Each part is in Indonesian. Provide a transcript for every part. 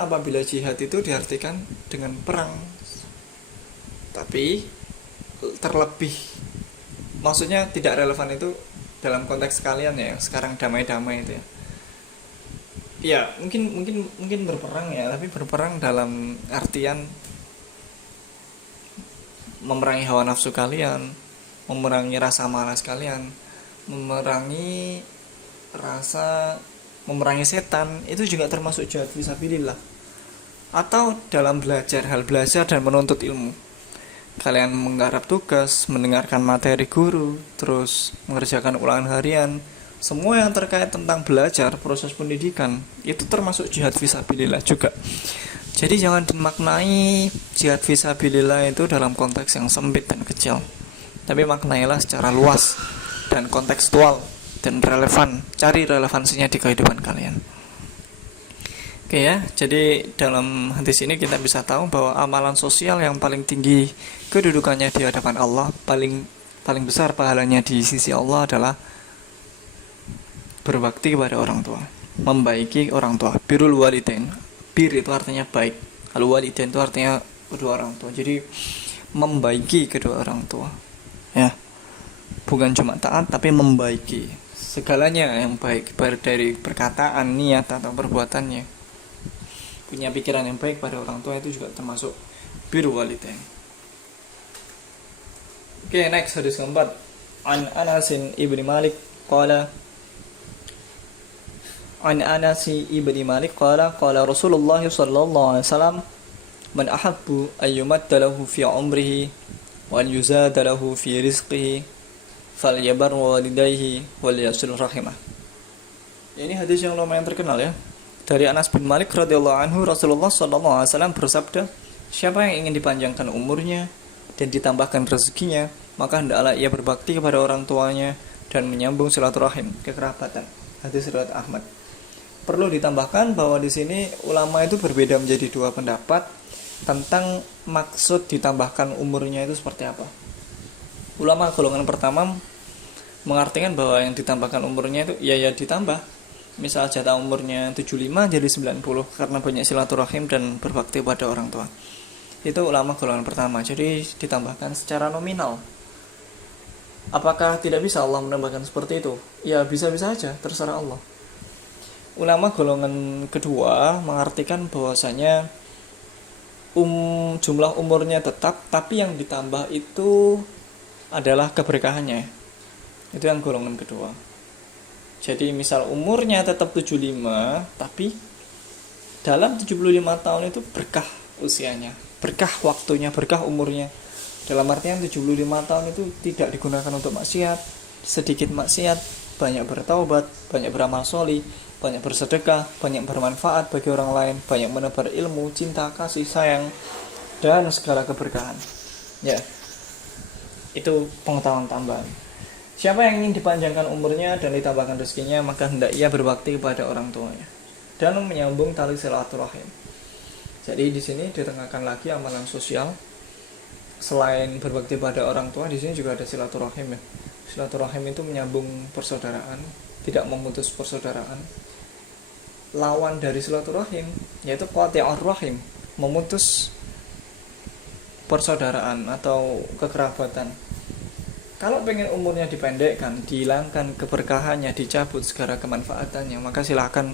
apabila jihad itu diartikan dengan perang, tapi terlebih, maksudnya tidak relevan itu dalam konteks kalian ya sekarang damai-damai itu ya. Ya mungkin berperang ya, tapi berperang dalam artian memerangi hawa nafsu kalian, memerangi rasa malas kalian, memerangi setan, itu juga termasuk jihad fisabilillah. Atau dalam belajar dan menuntut ilmu, kalian menggarap tugas, mendengarkan materi guru, terus mengerjakan ulangan harian, semua yang terkait tentang belajar, proses pendidikan, itu termasuk jihad fisabilillah juga. Jadi jangan dimaknai jihad fisabilillah itu dalam konteks yang sempit dan kecil, tapi maknailah secara luas dan kontekstual dan relevan. Cari relevansinya di kehidupan kalian. Oke ya, jadi dalam hadis ini kita bisa tahu bahwa amalan sosial yang paling tinggi kedudukannya di hadapan Allah, paling besar pahalanya di sisi Allah adalah berbakti kepada orang tua, membaiki orang tua. Birrul walidain, bir itu artinya baik, al walidain itu artinya kedua orang tua. Jadi membaiki kedua orang tua, ya, bukan cuma taat tapi membaiki segalanya yang baik, dari perkataan, niat atau perbuatannya. Punya pikiran yang baik pada orang tua itu juga termasuk birrul walidain. Oke, next hadis keempat. An Anas ibni Malik qala An Anas ibni Malik qala Rasulullah sallallahu alaihi wasallam man ahabbu an yumadda lahu fi umrihi wa an yuzada lahu fi rizqihi falyabar walidayhi wal yasil rahimah. Ini hadis yang lumayan terkenal ya. Dari Anas bin Malik radhiyallahu anhu, Rasulullah sallallahu alaihi wasallam bersabda, siapa yang ingin dipanjangkan umurnya dan ditambahkan rezekinya, maka hendaklah ia berbakti kepada orang tuanya dan menyambung silaturahim, kekerabatan. Hadis riwayat Ahmad. Perlu ditambahkan bahwa di sini ulama itu berbeda menjadi dua pendapat tentang maksud ditambahkan umurnya itu seperti apa. Ulama golongan pertama mengartikan bahwa yang ditambahkan umurnya itu ya ditambah. Misal jatah umurnya 75 jadi 90 karena banyak silaturahim dan berbakti pada orang tua. Itu ulama golongan pertama. Jadi ditambahkan secara nominal. Apakah tidak bisa Allah menambahkan seperti itu? Ya bisa-bisa aja, terserah Allah. Ulama golongan kedua mengartikan bahwasanya jumlah umurnya tetap, tapi yang ditambah itu adalah keberkahannya. Itu yang golongan kedua. Jadi misal umurnya tetap 75, tapi dalam 75 tahun itu berkah usianya, berkah waktunya, berkah umurnya. Dalam artian 75 tahun itu tidak digunakan untuk maksiat, sedikit maksiat, banyak bertaubat, banyak beramal sholih, banyak bersedekah, banyak bermanfaat bagi orang lain, banyak menebar ilmu, cinta, kasih, sayang, dan segala keberkahan. Ya, itu pengetahuan tambahan. Siapa yang ingin dipanjangkan umurnya dan ditambahkan rezekinya, maka hendak ia berbakti kepada orang tuanya dan menyambung tali silaturahim. Jadi di sini diterangkan lagi amalan sosial. Selain berbakti pada orang tua, di sini juga ada silaturahim ya. Silaturahim itu menyambung persaudaraan, tidak memutus persaudaraan. Lawan dari silaturahim yaitu qati'ur rahim, memutus persaudaraan atau kekerabatan. Kalau pengen umurnya dipendekkan, dihilangkan keberkahannya, dicabut segala kemanfaatannya, maka silakan,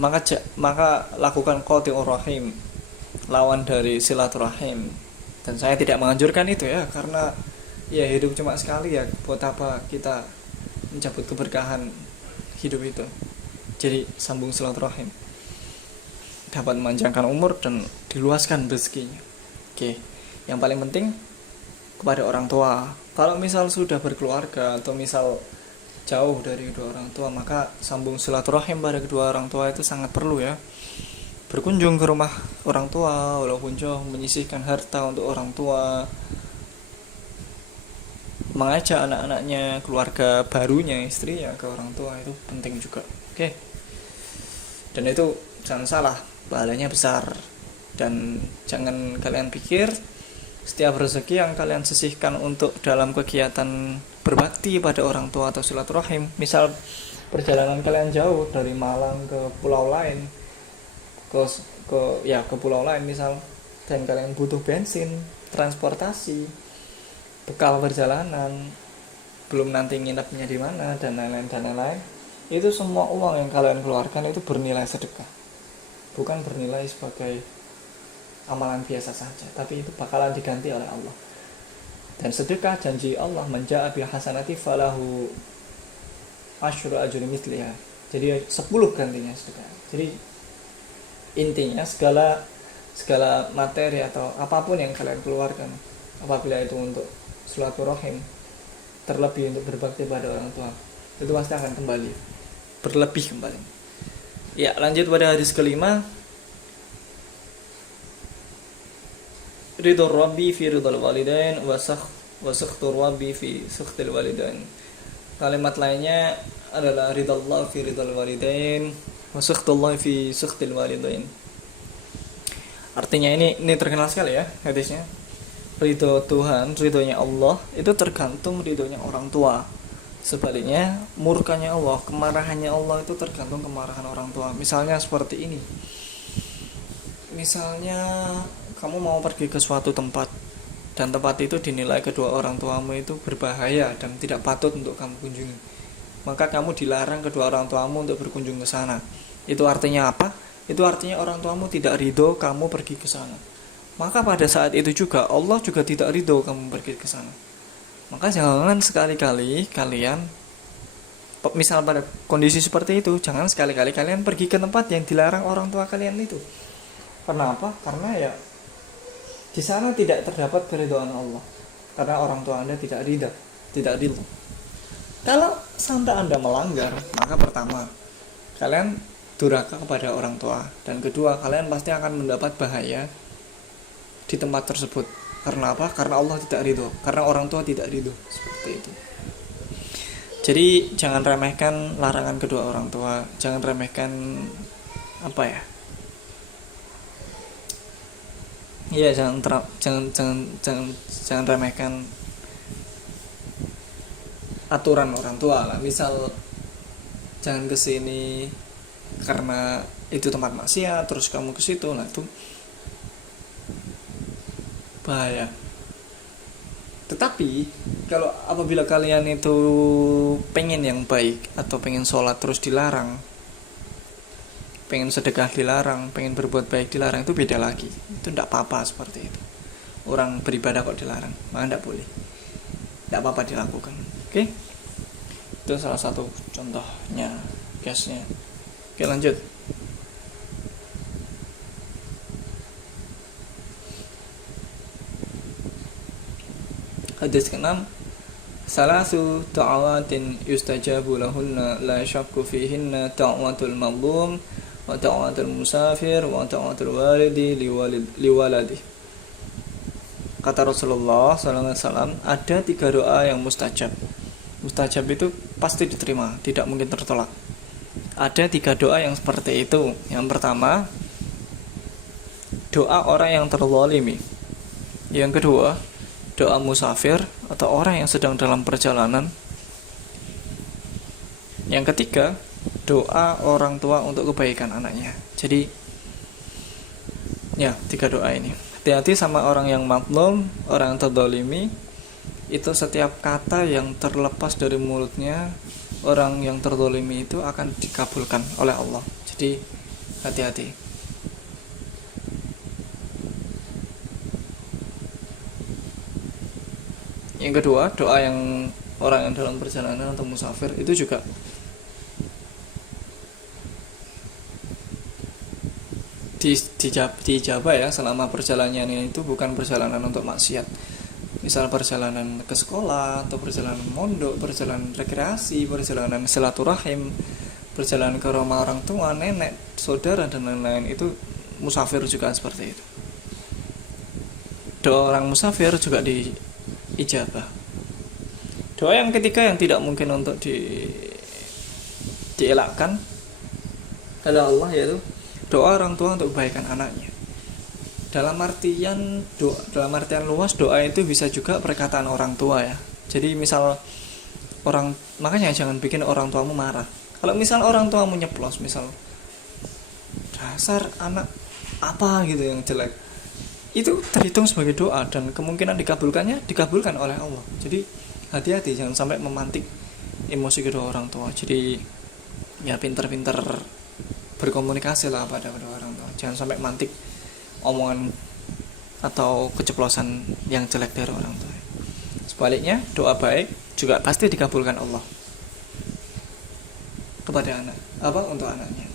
maka lakukan qati'ur rahim, lawan dari silaturahim. Dan saya tidak menganjurkan itu ya, karena ya hidup cuma sekali ya, buat apa kita mencabut keberkahan hidup itu. Jadi sambung silaturahim, dapat memanjangkan umur dan diluaskan rezekinya. Oke, yang paling penting kepada orang tua. Kalau misal sudah berkeluarga atau misal jauh dari kedua orang tua, maka sambung silaturahim pada kedua orang tua itu sangat perlu ya. Berkunjung ke rumah orang tua walaupun jauh, menyisihkan harta untuk orang tua, mengajak anak-anaknya, keluarga barunya, istrinya ke orang tua, itu penting juga. Oke. Dan itu jangan salah, pahalanya besar. Dan jangan kalian pikir setiap rezeki yang kalian sisihkan untuk dalam kegiatan berbakti pada orang tua atau silaturahim, misal perjalanan kalian jauh dari Malang ke pulau lain, ke ke pulau lain misal, dan kalian butuh bensin, transportasi, bekal perjalanan, belum nanti nginepnya di mana dan lain-lain, itu semua uang yang kalian keluarkan itu bernilai sedekah, bukan bernilai sebagai amalan biasa saja, tapi itu bakalan diganti oleh Allah. Dan sedekah janji Allah, man jaa bil hasanati falahu asyru ajri mithliha. Jadi 10 gantinya sedekah. Jadi intinya segala materi atau apapun yang kalian keluarkan, apabila itu untuk silaturahim, terlebih untuk berbakti pada orang tua, itu pasti akan kembali, berlebih kembali. Ya, lanjut pada hadis kelima. Ridho Rabbi fi ridhal walidain wa sakhtur Rabbi fi sakhtil walidain. Kalimat lainnya adalah ridallah fi ridhal walidain wa sakhtullah fi sakhtil walidain. Artinya ini terkenal sekali ya hadisnya. Ridho Tuhan, ridhonya Allah itu tergantung ridhonya orang tua. Sebaliknya murkanya Allah, kemarahannya Allah itu tergantung kemarahan orang tua. Misalnya seperti ini. Misalnya kamu mau pergi ke suatu tempat dan tempat itu dinilai kedua orang tuamu itu berbahaya dan tidak patut untuk kamu kunjungi, maka kamu dilarang kedua orang tuamu untuk berkunjung ke sana. Itu artinya apa? Itu artinya orang tuamu tidak ridho kamu pergi ke sana. Maka pada saat itu juga Allah juga tidak ridho kamu pergi ke sana. Maka jangan sekali-kali kalian, misal pada kondisi seperti itu, jangan sekali-kali kalian pergi ke tempat yang dilarang orang tua kalian itu. Kenapa? Karena ya di sana tidak terdapat keridhaan Allah, karena orang tua Anda tidak ridho. Kalau sampai Anda melanggar, maka pertama, kalian durhaka kepada orang tua, dan kedua, kalian pasti akan mendapat bahaya di tempat tersebut. Karena apa? Karena Allah tidak ridho, karena orang tua tidak ridho. Seperti itu. Jadi jangan remehkan larangan kedua orang tua, jangan remehkan jangan remehkan aturan orang tua lah. Misal jangan kesini karena itu tempat maksiat, terus kamu ke situ, nah itu bahaya. Tetapi kalau apabila kalian itu pengen yang baik atau pengen sholat terus dilarang, pengen sedekah dilarang, pengen berbuat baik dilarang, itu beda lagi. Itu tidak apa-apa seperti itu. Orang beribadah kok dilarang, maka tidak boleh, tidak apa-apa dilakukan. Oke? Itu salah satu contohnya, case-nya. Oke, lanjut. Hadis ke-6. Salasu ta'awatin yustajabu lahunna la syakku fihinna ta'watul mazlum wa ta'watul musafir wa ta'watul walidi liwaladi. Kata Rasulullah SAW, ada 3 doa yang mustajab. Mustajab itu pasti diterima, tidak mungkin tertolak. Ada 3 doa yang seperti itu. Yang pertama, doa orang yang terzalimi. Yang kedua, doa musafir atau orang yang sedang dalam perjalanan. Yang ketiga, doa orang tua untuk kebaikan anaknya. Jadi ya, 3 doa ini. Hati-hati sama orang yang mazlum, orang yang terzalimi. Itu setiap kata yang terlepas dari mulutnya orang yang terzalimi itu akan dikabulkan oleh Allah. Jadi hati-hati. Yang kedua, doa yang orang yang dalam perjalanan atau musafir itu juga dijabah ya, selama perjalanannya itu bukan perjalanan untuk maksiat. Misal perjalanan ke sekolah atau perjalanan mondok, perjalanan rekreasi, perjalanan silaturahim, perjalanan ke rumah orang tua, nenek, saudara dan lain-lain, itu musafir juga seperti itu. Doa orang musafir juga diijabah. Doa yang ketiga yang tidak mungkin untuk dielakkan adalah Allah, yaitu doa orang tua untuk kebaikan anaknya. Dalam artian luas, doa itu bisa juga perkataan orang tua ya. Jadi misal makanya jangan bikin orang tuamu marah. Kalau misal orang tuamu nyeplos, misal dasar anak apa gitu yang jelek, itu terhitung sebagai doa dan kemungkinan dikabulkan oleh Allah. Jadi hati-hati jangan sampai memantik emosi kedua orang tua. Jadi ya pinter-pinter berkomunikasi lah pada kedua orang tua, jangan sampai mantik omongan atau keceplosan yang jelek dari orang tua. Sebaliknya doa baik juga pasti dikabulkan Allah kepada untuk anaknya.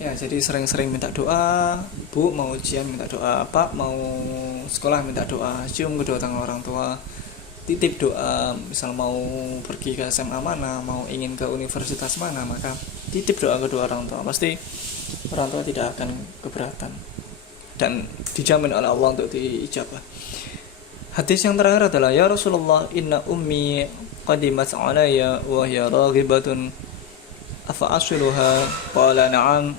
Ya, jadi sering-sering minta doa. Bu mau ujian minta doa, Pak mau sekolah minta doa, cium kedua tangan orang tua, titip doa. Misal mau pergi ke SMA mana, mau ingin ke universitas mana, maka titip doa kedua orang tua. Pasti orang tua tidak akan keberatan dan dijamin oleh Allah untuk diijabah. Hadis yang terakhir adalah, ya Rasulullah, inna ummi qadimat alayya wa hiya raghibatun afa aswiluha, qala na'am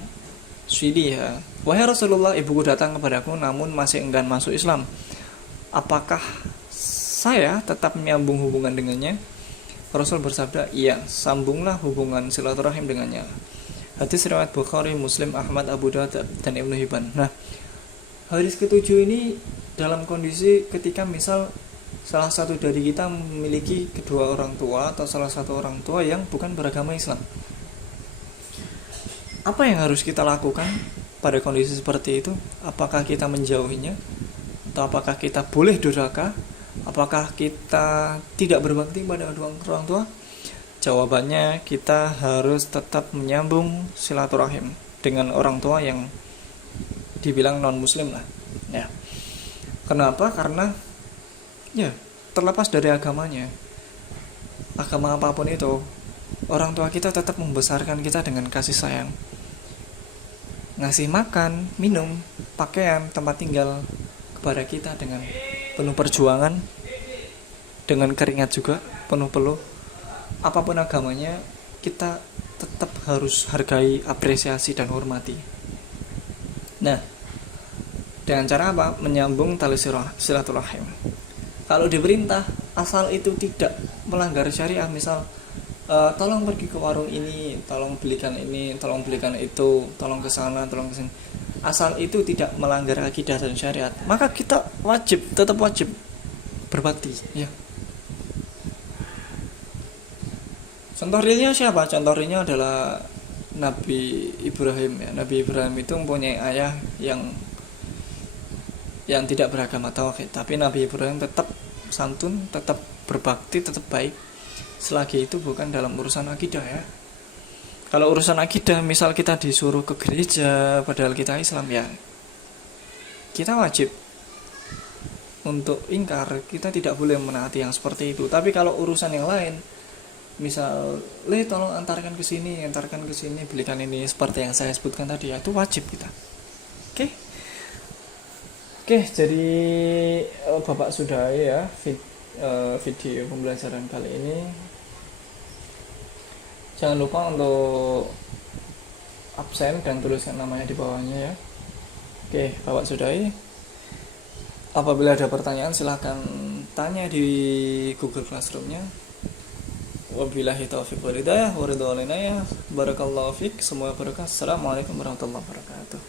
swidiha. Wahai Rasulullah, ibuku datang kepadaku namun masih enggan masuk Islam, apakah saya tetap menyambung hubungan dengannya? Rasul bersabda, iya, sambunglah hubungan silaturahim dengannya. Hadis riwayat Bukhari, Muslim, Ahmad, Abu Dawud dan Ibnu Hibban. Nah, hadis ketujuh ini dalam kondisi ketika misal salah satu dari kita memiliki kedua orang tua atau salah satu orang tua yang bukan beragama Islam. Apa yang harus kita lakukan pada kondisi seperti itu? Apakah kita menjauhinya? Atau apakah kita boleh durhaka? Apakah kita tidak berbakti pada kedua orang tua? Jawabannya, kita harus tetap menyambung silaturahim dengan orang tua yang dibilang non-muslim lah. Ya. Kenapa? Karena ya terlepas dari agamanya, agama apapun itu, orang tua kita tetap membesarkan kita dengan kasih sayang, ngasih makan, minum, pakaian, tempat tinggal kepada kita dengan penuh perjuangan, dengan keringat juga penuh-penuh. Apapun agamanya, kita tetap harus hargai, apresiasi dan hormati. Nah, dengan cara apa? Menyambung tali silaturahim. Kalau diperintah, asal itu tidak melanggar syariah, misal tolong pergi ke warung ini, tolong belikan ini, tolong belikan itu, tolong ke sana, tolong ke sini. Asal itu tidak melanggar akidah dan syariat, maka kita tetap wajib berbakti, ya. Contoh realnya siapa? Contoh realnya adalah Nabi Ibrahim, ya. Nabi Ibrahim itu mempunyai ayah yang tidak beragama tauhid, tapi Nabi Ibrahim tetap santun, tetap berbakti, tetap baik, selagi itu bukan dalam urusan akidah, ya. Kalau urusan akidah, misal kita disuruh ke gereja padahal kita Islam, ya kita wajib untuk ingkar, kita tidak boleh menaati yang seperti itu. Tapi kalau urusan yang lain, misal tolong antarkan ke sini, belikan ini, seperti yang saya sebutkan tadi, ya itu wajib kita. Oke, jadi Bapak sudah ya video pembelajaran kali ini. Jangan lupa untuk absen dan tuliskan namanya di bawahnya, ya. Oke, Bapak sudahi. Apabila ada pertanyaan silahkan tanya di Google Classroom-nya. Wabillahi taufiq wal hidayah wa ridwan. Barakallahu fiik. Semua berkah. Assalamualaikum warahmatullahi wabarakatuh.